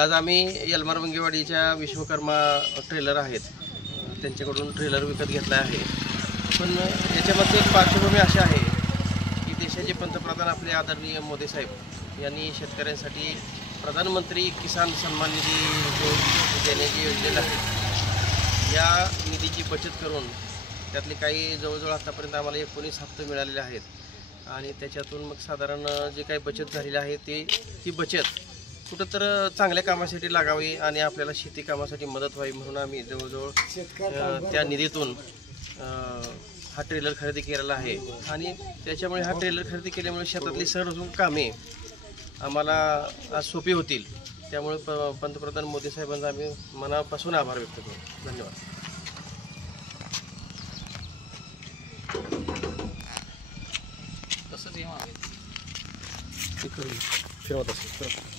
आज आम्ही यलमार वंगेवाडीच्या विश्वकर्मा ट्रेलर आहेत, त्यांच्याकडून ट्रेलर विकत घेतला आहे. पण याच्यामध्ये पार्श्वभूमी अशी आहे की देशाचे पंतप्रधान आपले आदरणीय मोदी साहेब यांनी शेतकऱ्यांसाठी प्रधानमंत्री किसान सन्मान निधी देण्याची योजना आहे. या निधीची बचत करून त्यातले काही जवळजवळ आतापर्यंत आम्हाला 19 हप्ते मिळालेले आहेत आणि त्याच्यातून मग साधारण जे काही बचत झालेली आहे ती बचत कुठं तर चांगल्या कामासाठी लागावी आणि आपल्याला शेती कामासाठी मदत व्हावी म्हणून आम्ही जवळजवळ त्या निधीतून हा ट्रेलर खरेदी केलेला आहे. आणि त्याच्यामुळे हा ट्रेलर खरेदी केल्यामुळे शेतातली सर्व कामे आम्हाला आज सोपी होतील. त्यामुळे पंतप्रधान मोदी साहेबांचा आम्ही मनापासून आभार व्यक्त करतो. धन्यवाद. तसंच ठेवत असेल.